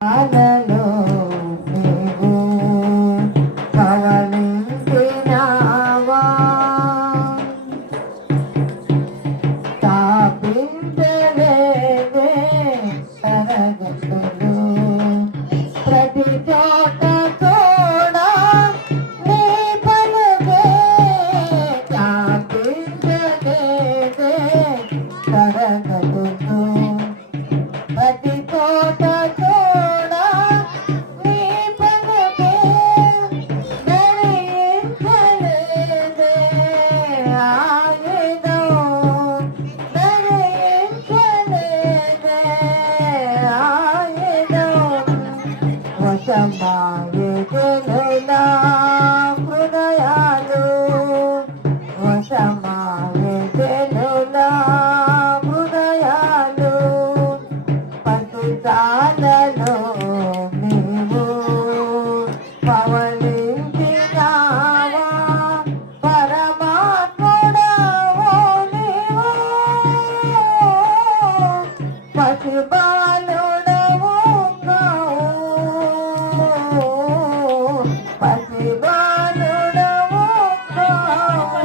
Hallelujah. పతితాలలో నీవు పవళించినావా పరమాత్ముడవు నీవు. పసిబాలుడవు కావు. పసిబాలుడవు కావు.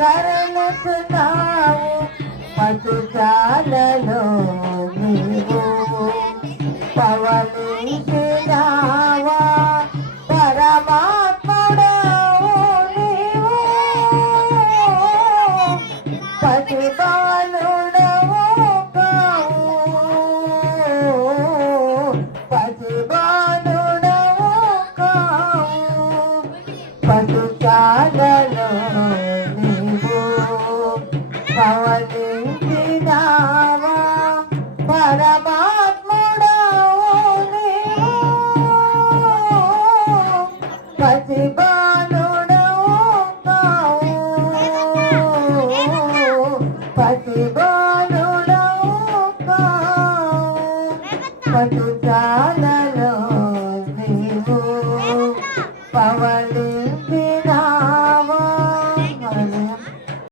తరలుతున్నావు పశుశాలలో నీవు. పవలించినావా పరమాత్ముడవు నీవు. పసిబాలుడవు కావు. పసిబాలుడవు కావు. పశుశాలలో పవలించినావా పరమాత్ముడవు నీవు పసిబాలుడవు కావు. పసిబాలుడవు కావు. పశుశాలలో నీవు పవ